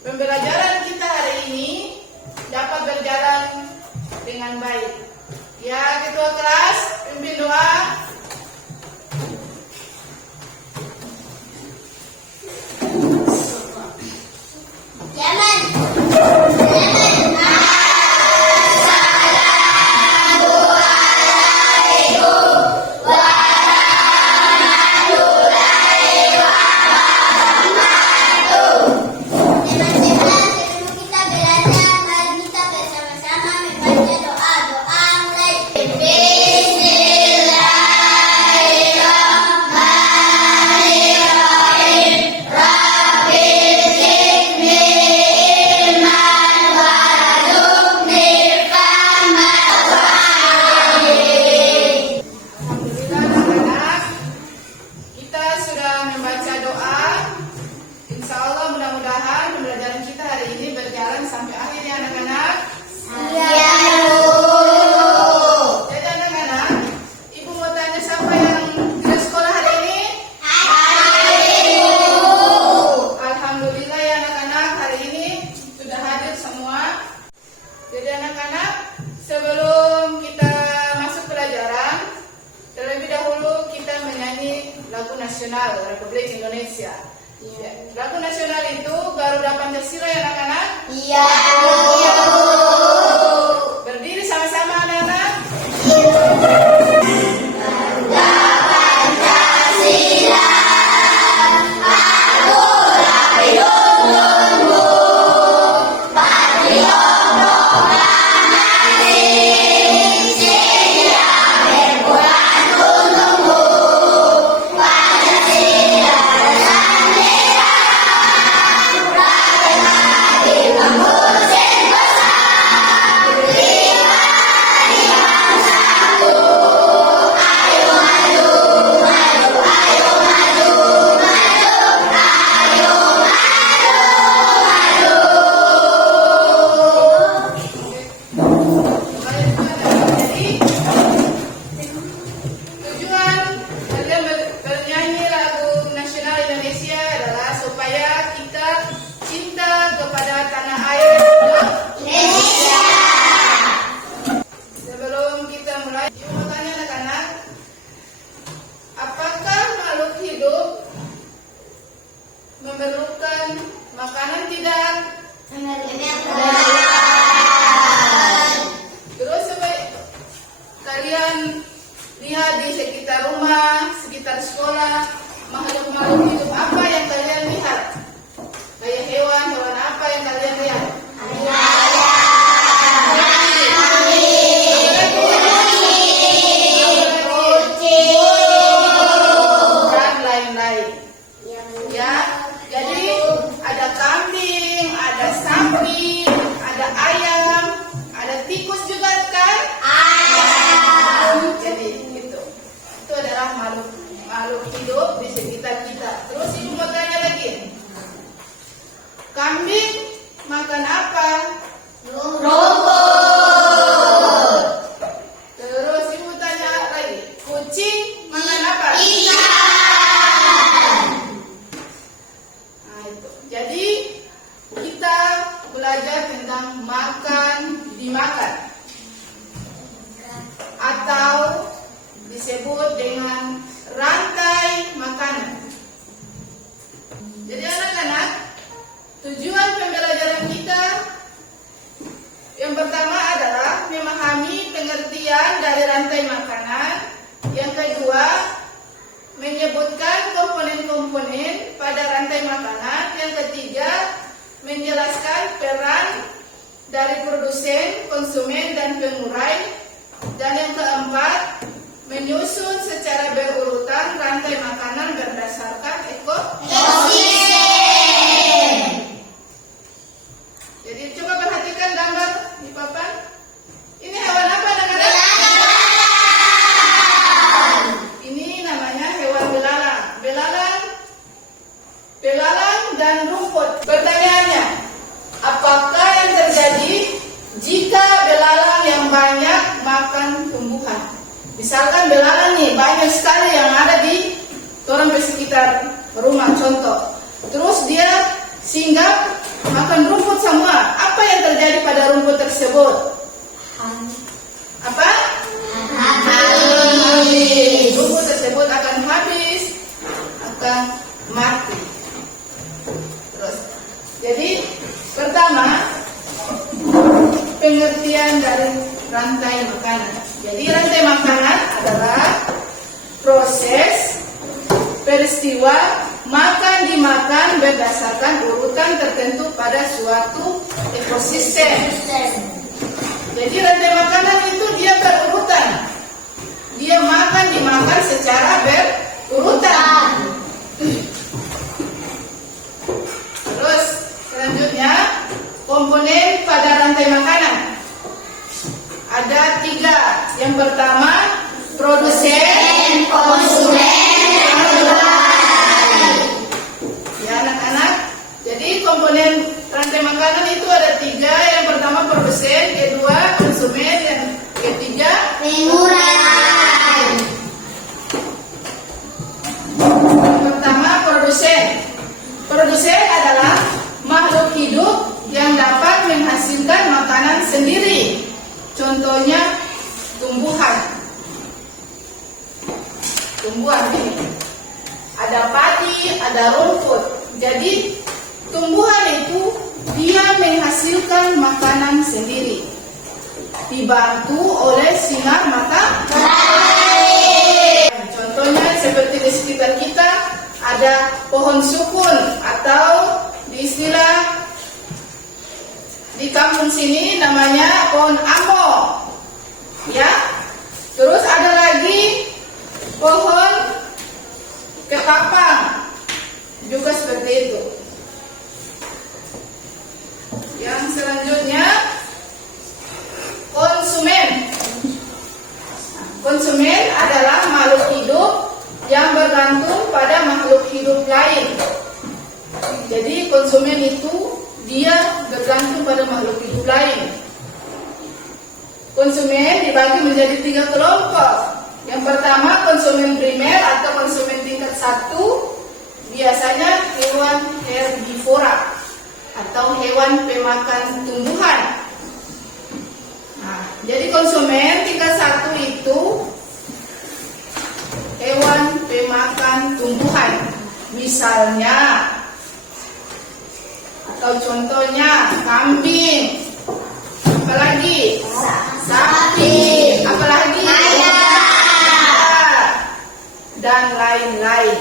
pembelajaran kita hari ini dapat berjalan dengan baik. Ya, ketua kelas, pimpin doa. Sampai akhirnya anak-anak. Iya. Jadi anak-anak, ibu mau tanya siapa yang tidak sekolah hari ini? Ibu. Alhamdulillah ya anak-anak, hari ini sudah hadir semua. Jadi anak-anak, sebelum kita masuk pelajaran, terlebih dahulu kita menyanyi lagu nasional Republik Indonesia. Ya. Lagu nasional itu Garuda Pancasila ya anak-anak? Iya. Berdiri sama-sama anak-anak. Garuda Pancasila, Agoda Pidononmu, Patrio Proklamasi, Sedia berbulan untukmu, Pancasila memerlukan makanan tidak? Terus kalian lihat di sekitar rumah, sekitar sekolah, makhluk-makhluk hidup apa yang kalian lihat? Kayak hewan apa yang kalian lihat? Dan lain-lain. Ya, jadi ada kambing, ada sapi, ada ayam, ada tikus juga kan? Jadi gitu. Itu adalah makhluk hidup di sekitar kita. Terus ibu mau tanya lagi. Kambing makan apa? Rumput. Terus ibu tanya lagi. Kucing makan apa? Jadi kita belajar tentang makan dimakan atau disebut dengan rantai makanan. Jadi anak-anak, tujuan pembelajaran kita yang pertama adalah memahami pengertian dari rantai makanan. Yang kedua, menyebutkan komponen-komponen pada rantai makanan. Yang ketiga, menjelaskan peran dari produsen, konsumen, dan pengurai. Dan yang keempat, menyusun secara berurutan rantai makanan berdasarkan ekosistem. Jadi coba perhatikan gambar di papan. Ini hewan apa anak-anak? Belalang dan rumput. Pertanyaannya, apakah yang terjadi jika belalang yang banyak makan tumbuhan? Misalkan belalang nih banyak sekali yang ada di orang di sekitar rumah contoh. Terus dia singgah makan rumput semua. Apa yang terjadi pada rumput tersebut? Apa? Habis. Rumput tersebut akan habis, akan mati. Terus, jadi pertama pengertian dari rantai makanan. Jadi rantai makanan adalah proses peristiwa makan dimakan berdasarkan urutan tertentu pada suatu ekosistem. Jadi rantai makanan itu dia berurutan. Dia makan dimakan secara berurutan. Terus selanjutnya komponen pada rantai makanan ada 3. Yang pertama produsen, konsumen, penjual. Ya anak-anak. Jadi komponen rantai makanan itu ada 3. Yang pertama produsen, kedua konsumen, dan ketiga penjual. Yang pertama produsen. Produsen adalah makhluk hidup yang dapat menghasilkan makanan sendiri. Contohnya tumbuhan. Tumbuhan ini ada padi, ada rumput. Jadi tumbuhan itu dia menghasilkan makanan sendiri, dibantu oleh sinar matahari. Contohnya seperti di sekitar kita ada pohon sukun, atau di istilah di kampung sini namanya pohon ambo. Ya. Terus ada lagi pohon ketapang, juga seperti itu. Yang selanjutnya konsumen. Konsumen adalah makhluk hidup yang bergantung pada makhluk hidup lain. Jadi konsumen itu dia bergantung pada makhluk hidup lain. Konsumen dibagi menjadi 3 kelompok. Yang pertama konsumen primer atau konsumen tingkat 1, biasanya hewan herbivora atau hewan pemakan tumbuhan. Nah, jadi konsumen tingkat 1 itu hewan pemakan tumbuhan. Misalnya atau contohnya kambing, apalagi sapi, apalagi dan lain-lain.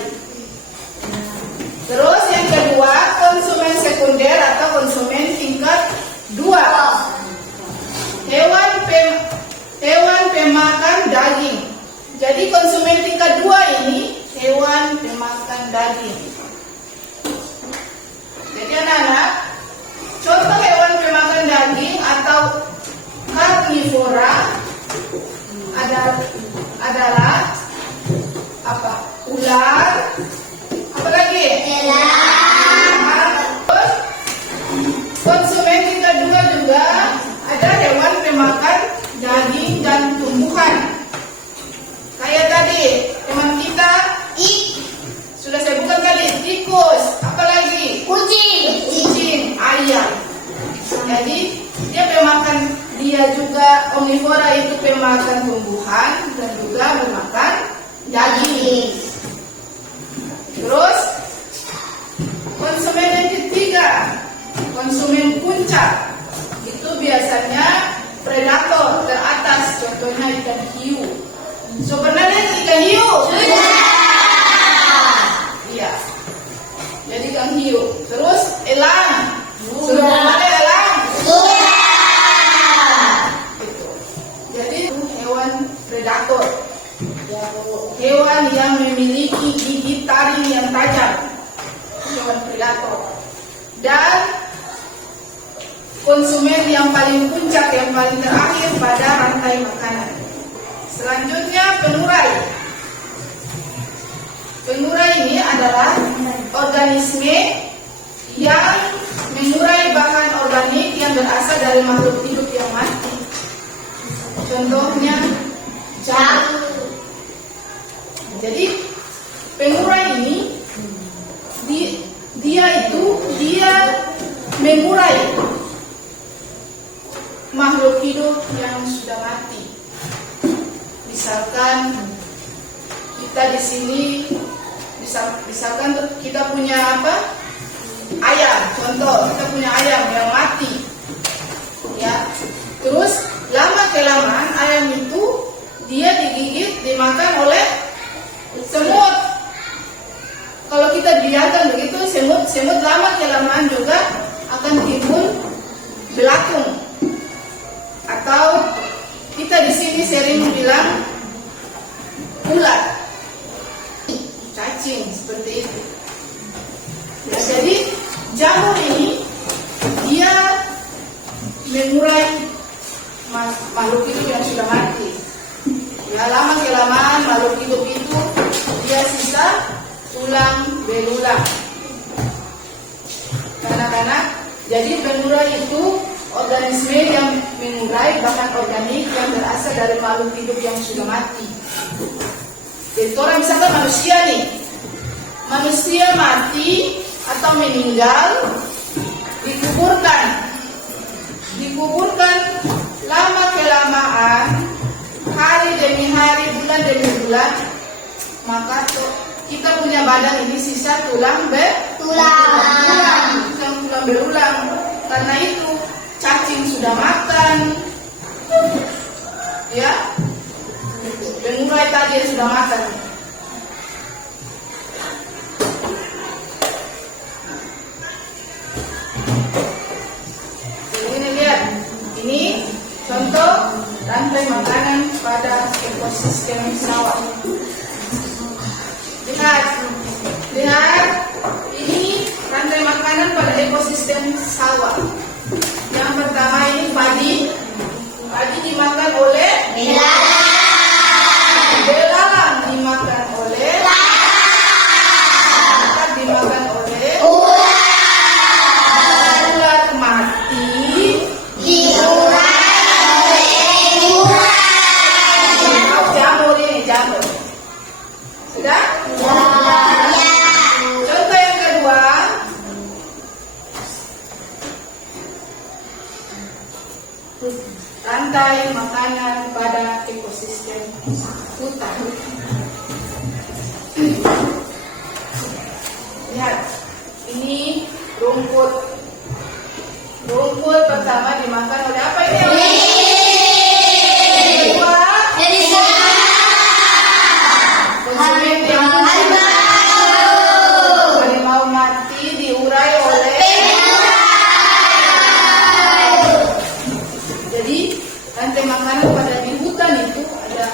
Terus yang kedua konsumen sekunder atau konsumen tingkat 2, hewan pemakan daging. Jadi konsumen tingkat 2 ini hewan pemakan daging. Jadi anak-anak, contoh hewan pemakan daging atau karnivora adalah apa? Ular, apalagi? Elang. Konsumen tingkat 2 juga ada hewan pemakan daging dan tumbuhan. Kayak tadi teman kita sudah saya bukan tadi, tikus, apalagi? Kucing, ayam. Jadi dia juga omnivora, itu pemakan tumbuhan dan juga memakan daging. Terus konsumen yang ketiga, konsumen puncak, itu biasanya predator teratas, contohnya ikan hiu. So pernah lihat ikan hiu? Iya. Jadi ikan hiu. Terus elang. Sudah pernah lihat elang? Gitu. Jadi hewan predator. Hewan yang memiliki gigi taring yang tajam. Hewan predator. Dan konsumen yang paling puncak, yang paling terakhir pada rantai makanan. Selanjutnya penurai. Penurai ini adalah organisme yang mengurai bahan organik yang berasal dari makhluk hidup yang mati. Contohnya jamur. Jadi pengurai ini dia mengurai makhluk hidup yang sudah mati. Misalkan kita di sini, misalkan kita punya apa? Ayam, contoh kita punya ayam yang mati, ya. Terus lama kelamaan ayam itu dia digigit, dimakan oleh semut. Kalau kita biarkan begitu, semut lama kelamaan juga akan timbul belatung. Atau kita di sini sering bilang ulat, cacing, seperti itu. Ya, jadi jamur ini dia mengurai makhluk hidup yang sudah mati. Ya, lama kelamaan makhluk hidup itu dia sisa tulang belulang. Kanak-kanak, jadi mengurai itu organisme yang mengurai bahan organik yang berasal dari makhluk hidup yang sudah mati. Jadi orang misalkan manusia nih, manusia mati atau meninggal, dikuburkan lama kelamaan, hari demi hari, bulan demi bulan, maka kita punya badan ini sisa tulang belulang. Karena itu cacing sudah makan, ya, mengurai tadi sudah makan. Ini contoh rantai makanan pada ekosistem sawah. Lihat, ini rantai makanan pada ekosistem sawah. Yang pertama ini padi dimakan oleh belalang, dimakan oleh dimakan oleh ulat mati. Jamur. Sudah? Contoh yang kedua, rantai makanan pada ekosistem hutan. Lihat, ini rumput. Rumput pertama dimakan oleh apa ini? Harimau mati diurai oleh. Jadi rantai makanan pada di hutan itu ada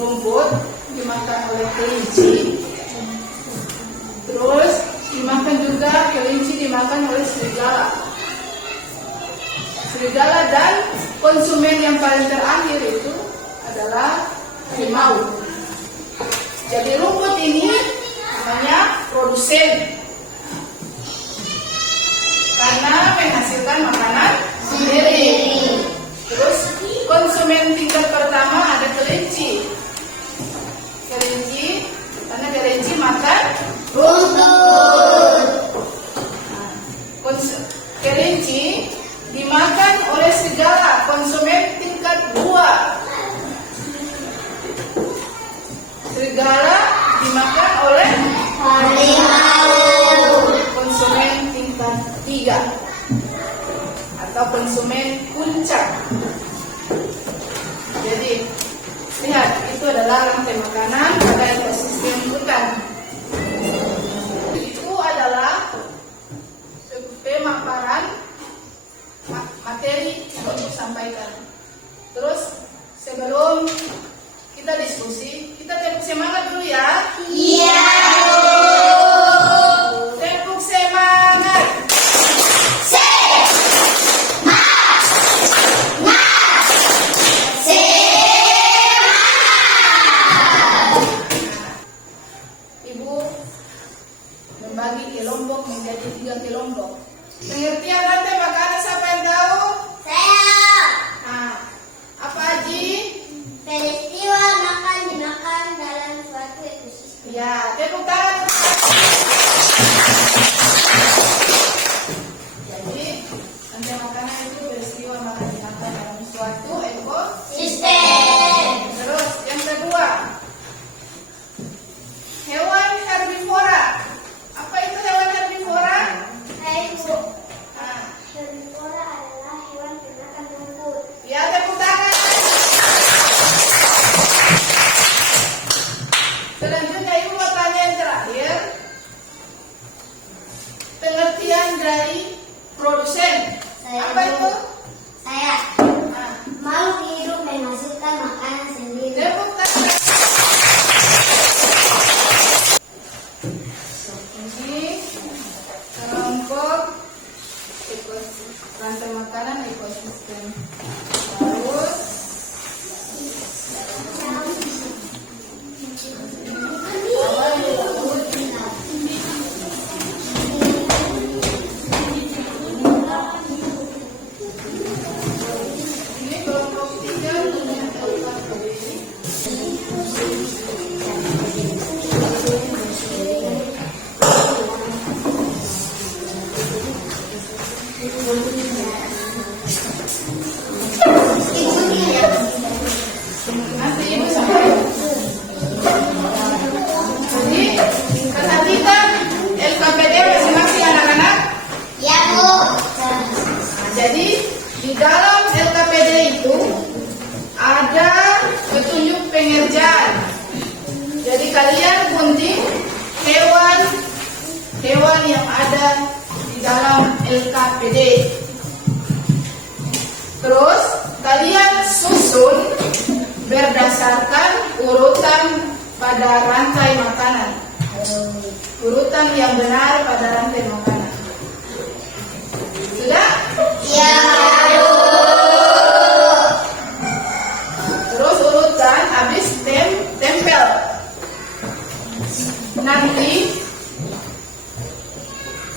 rumput dimakan oleh kelinci. Terus dimakan juga kelinci, dimakan oleh serigala dan konsumen yang paling terakhir itu adalah harimau. Jadi rumput ini namanya produsen karena menghasilkan makanan sendiri. Terus konsumen tingkat pertama ada kelinci karena kelinci makan rumput. Kelinci dimakan oleh serigala, konsumen tingkat 2. Serigala dimakan oleh harimau, konsumen tingkat 3 atau konsumen puncak. Jadi lihat, itu adalah rantai makanan pada ekosistem hutan. Itu adalah pemaparan materi yang untuk sampaikan. Terus sebelum kita diskusi, kita tepuk semangat dulu ya. Iya. Tepuk semangat. Ibu membagi kelompok menjadi 3 kelompok. Pengertian rantai makanan siapa yang tahu? Saya. Nah, apa Aji? Peristiwa dimakan dalam suatu ekosistem. Ya, tepuk tangan. Jadi pengertian dari produsen. Apa itu? Saya. Nah, Makhluk hidup menghasilkan makanan sendiri. tepuk tangan. Ini kelompok rantai makanan ekosistem. Terus ini kelompok 3 dengan LKPD. Nanti ibu sampai. Jadi perhatikan LKPD masing-masing anak-anak. Ya, Bu. Jadi di dalam LKPD itu ada petunjuk pengerjaan. Jadi kalian gunting hewan yang ada di dalam LKPD. Terus kalian susun berdasarkan urutan pada rantai makanan. Urutan yang benar pada rantai makanan. Sudah? Ya, Bu. Terus urutan habis tempel. Nanti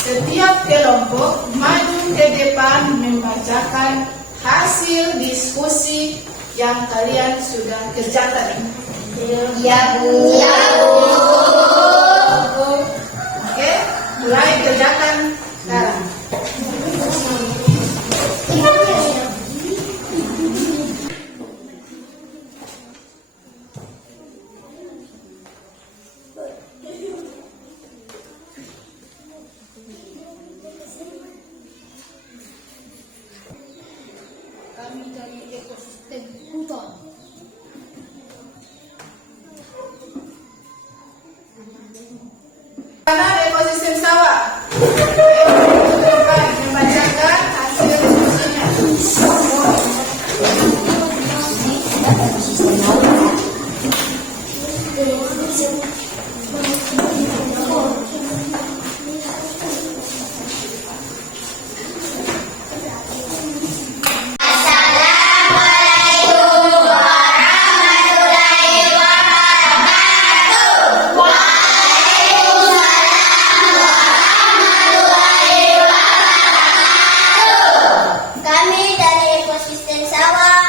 setiap kelompok maju ke depan membacakan hasil diskusi yang kalian sudah kerjakan. Ya, Bu. Ya, Bu. Oke, mulai kerjakan sekarang. Kami dari ekosistem hutan. Mana ekosistem sawah? Membacakan hasil diskusinya. Kami dari ekosistem sawah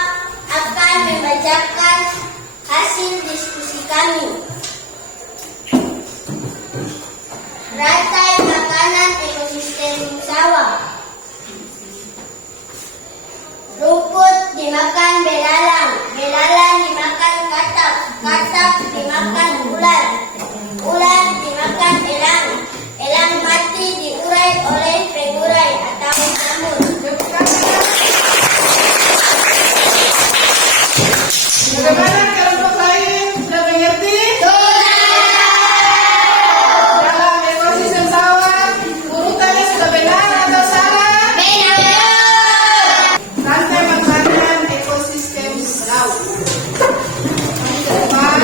akan membacakan hasil diskusi kami. Rantai makanan ekosistem sawah. Rumput dimakan belalang, belalang dimakan katak, katak dimakan ular, ular dimakan elang, elang mati diurai oleh pengurai atau nyamuk. Bagaimana kelompok lain sudah mengerti? Dalam ekosistem sawah, urutannya sudah benar atau salah? Rantai makanan ekosistem laut. Kami ke depan.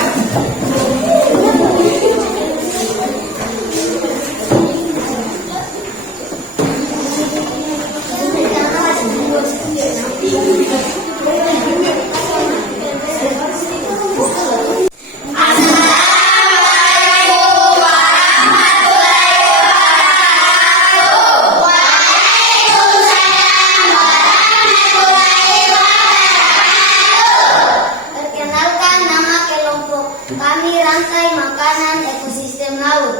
Perkenalkan nama kelompok kami rantai makanan ekosistem laut.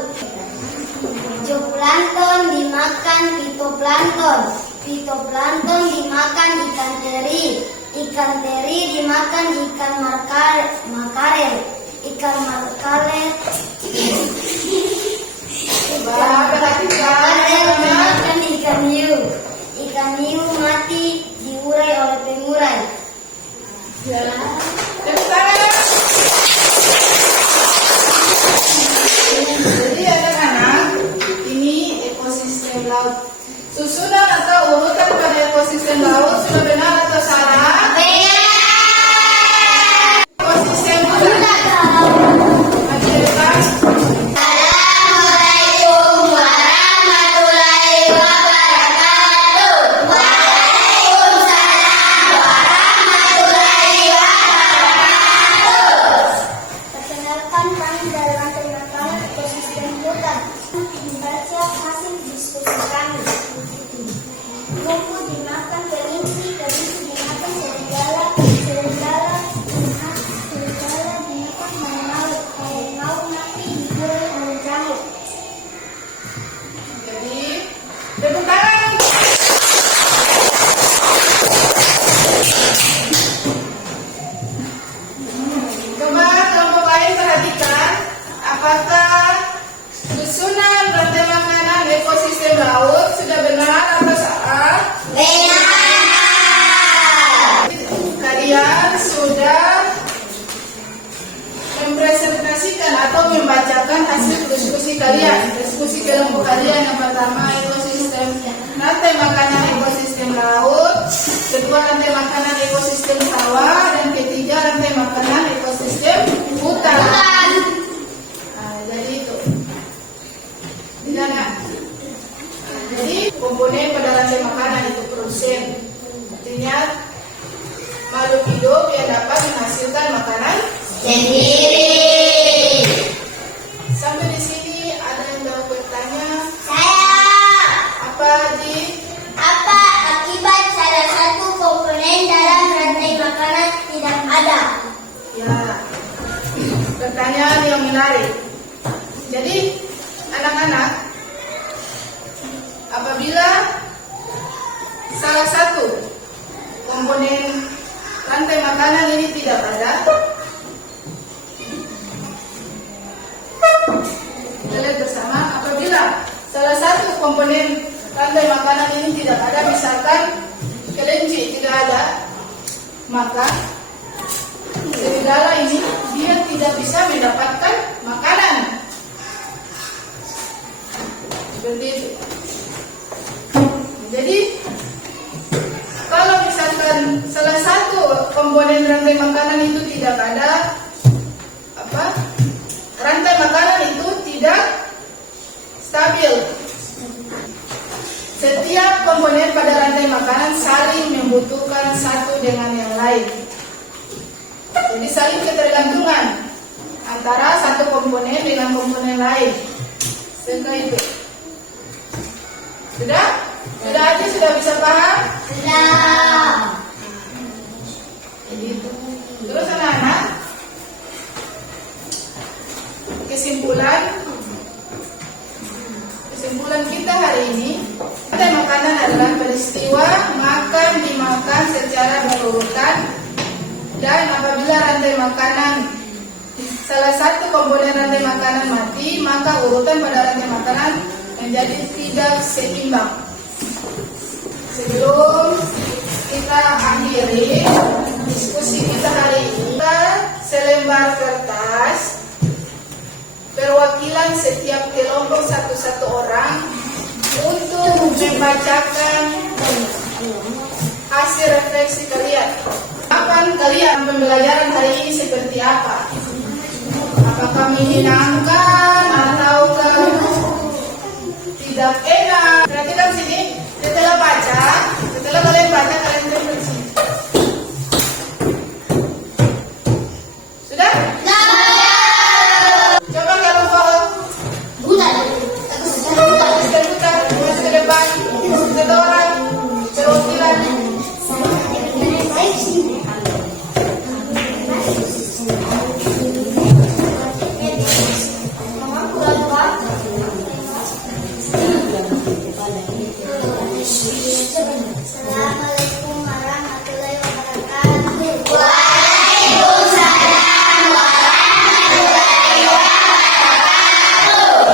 Zooplankton dimakan fitoplankton, fitoplankton dimakan ikan teri, ikan teri dimakan ikan makarel, ikan makarel dimakan ikan hiu, ikan hiu mati diurai oleh pengurai. Tepuk tangan. Jadi anak-anak, ini ekosistem di laut. Susunan atau urutan pada ekosistem laut sudah benar atau salah? Ekosistem buta. Maju ke depan. Assalamualaikum warahmatullahi wabarakatuh. Waalaikumsalam warahmatullahi wabarakatuh. Perkenalkan, kami dari rantai makanan ekosistem hutan. Membaca hasil diskusi kami. Rumput dimakan kelinci, kelinci dimakan serigala, serigala dimakan maut, maut mati digoreng oleh jamur. Jadi, tepuk tangan. Coba kelompok lain perhatikan, apakah susunan rantai makanan ekosistem laut sudah benar atau salah? Kalian sudah mempresentasikan atau membacakan hasil diskusi kalian. Diskusi kelompok kalian yang pertama ekosistem rantai makanan ekosistem laut, kedua rantai makanan ekosistem sawah, dan ketiga rantai makanan ekosistem hutan. Nah, jadi itu. Tidak nak? Jadi komponen pada rantai makanan itu produsen. Artinya makhluk hidup yang dapat menghasilkan makanan Sendiri. Sampai di sini ada yang mau bertanya? Saya. Apa Haji? Apa akibat salah satu komponen dalam rantai makanan tidak ada? Ya, pertanyaan yang menarik. Jadi anak-anak, apabila salah satu komponen rantai makanan ini tidak ada, kita lihat bersama. Apabila salah satu komponen rantai makanan ini tidak ada, misalkan kelinci tidak ada, maka serigala ini dia tidak bisa mendapatkan makanan. Seperti itu. Jadi kalau misalkan salah satu komponen rantai makanan itu tidak ada, rantai makanan itu tidak stabil. Setiap komponen pada rantai makanan saling membutuhkan satu dengan yang lain. Jadi saling ketergantungan antara satu komponen dengan komponen lain. Seperti itu. Sudah? Sudah aja sudah bisa paham? Sudah. Jadi itu. Terus anak-anak, kesimpulan kita hari ini, rantai makanan adalah peristiwa makan dimakan secara berurutan, dan apabila rantai makanan salah satu komponen rantai makanan mati, maka urutan pada rantai makanan menjadi tidak seimbang. Sebelum kita akhiri diskusi kita hari ini, selembar kertas perwakilan setiap kelompok satu-satu orang untuk membacakan hasil refleksi kalian. Kapan kalian pembelajaran hari ini seperti apa? Apakah menyenangkan ataukah tidak enak? Perhatikan sini. Setelah kalian baca, kalian refleksi. Sudah? Coba kelompok Buta. putar ke depan, satu orang perwakilan. Assalamualaikum warahmatullahi wabarakatuh. Waalaikumsalam warahmatullahi wabarakatuh.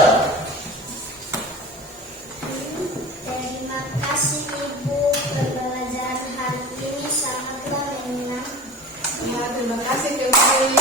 Terima kasih Ibu, pembelajaran hari ini sangatlah menyenangkan. Ya, terima kasih kembali.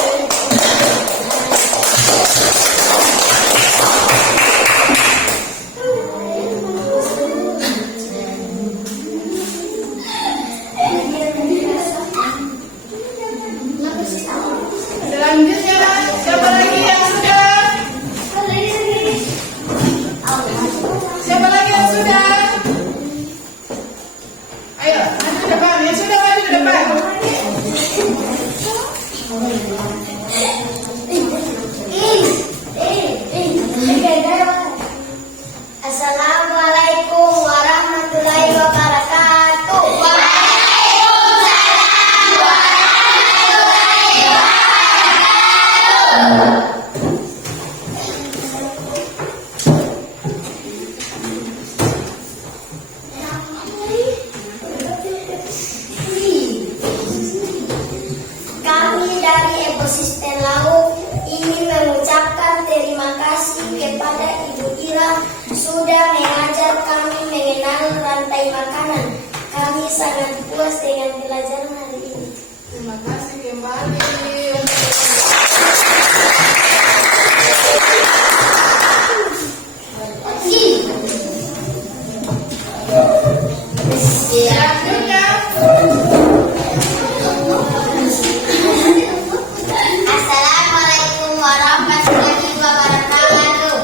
sangat puas dengan pelajaran hari ini. Terima kasih kembali. Selanjutnya, Assalamualaikum warahmatullahi wabarakatuh.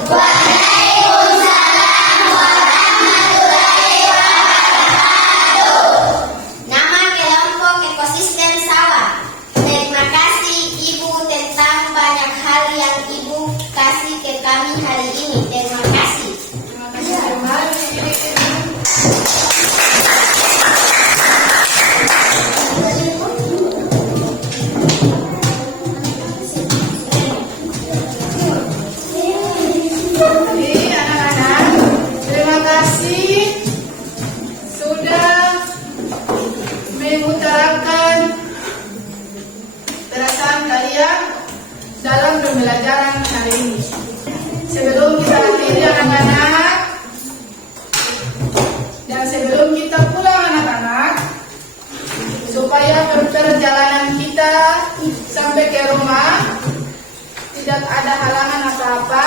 Nama kelompok ekosistem sawah. Terima kasih Ibu tentang banyak hal yang Ibu kasih ke kami hari ini. Terima kasih. terima kasih kembali. Jadi anak-anak, terima kasih sudah mengutarakan perasaan kalian dalam pembelajaran hari ini. Sebelum kita akhiri anak-anak, dan sebelum kita pulang anak-anak, supaya perjalanan kita sampai ke rumah tidak ada halangan apa-apa,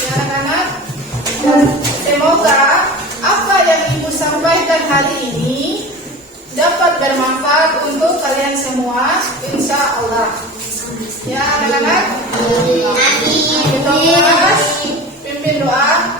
ya anak-anak, dan semoga apa yang Ibu sampaikan hari ini dapat bermanfaat untuk kalian semua, insya Allah. Ya anak-anak, kita pimpin doa.